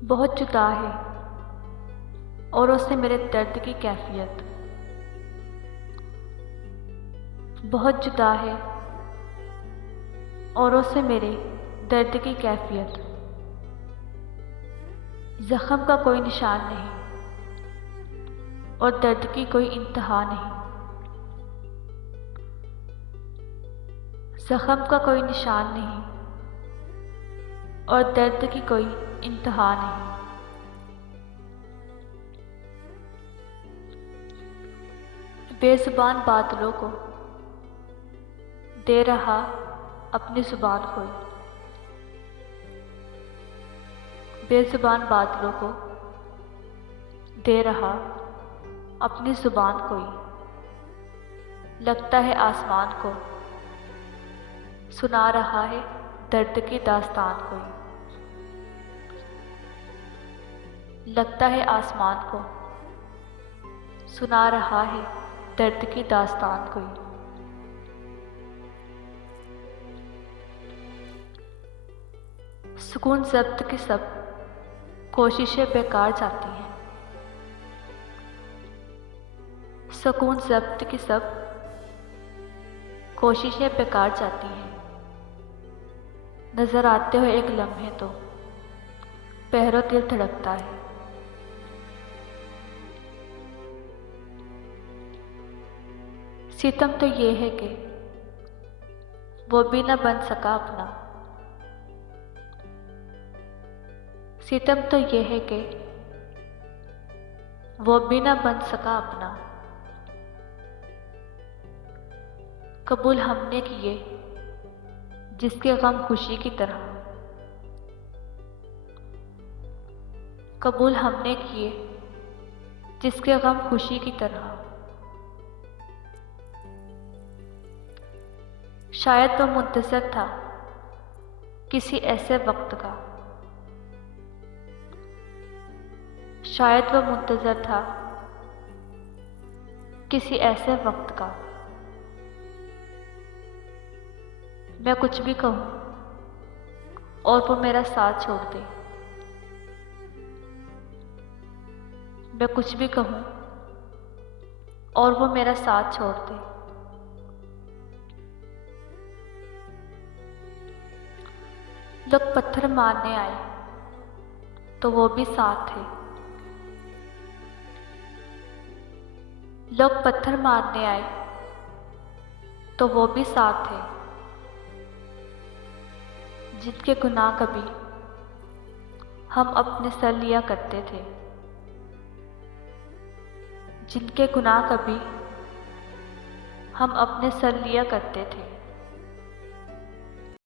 बहुत जुदा है औरों से मेरे दर्द की कैफियत। बहुत जुदा है औरों से मेरे दर्द की कैफियत। जख्म का कोई निशान नहीं और दर्द की कोई इंतहा नहीं। जख्म का कोई निशान नहीं और दर्द की कोई इंतहा नहीं। बेजुबान बादलों को दे रहा अपनी जुबान कोई। बेजुबान बादलों को दे रहा अपनी जुबान कोई। लगता है आसमान को सुना रहा है दर्द की दास्तान कोई। लगता है आसमान को सुना रहा है दर्द की दास्तान कोई। सुकून ज़ब्त की सब कोशिशें बेकार जाती हैं। सुकून ज़ब्त की सब कोशिशें बेकार जाती हैं। नजर आते हो एक लम्हे तो पहरों दिल धड़कता है। सितम तो ये है कि वो भी न बन सका अपना। सितम तो ये है कि वो भी न बन सका अपना। कबूल हमने किए जिसके गम खुशी की तरह। कबूल हमने किए जिसके गम खुशी की तरह। शायद वो मुंतज़र था किसी ऐसे वक्त का। शायद वो मुंतज़र था किसी ऐसे वक्त का। मैं कुछ भी कहूँ और वो मेरा साथ छोड़ दे। मैं कुछ भी कहूँ और वो मेरा साथ छोड़ दे। लोग पत्थर मारने आए तो वो भी साथ थे। लोग पत्थर मारने आए तो वो भी साथ थे। जिनके गुनाह कभी हम अपने सर लिया करते थे। जिनके गुनाह कभी हम अपने सर लिया करते थे।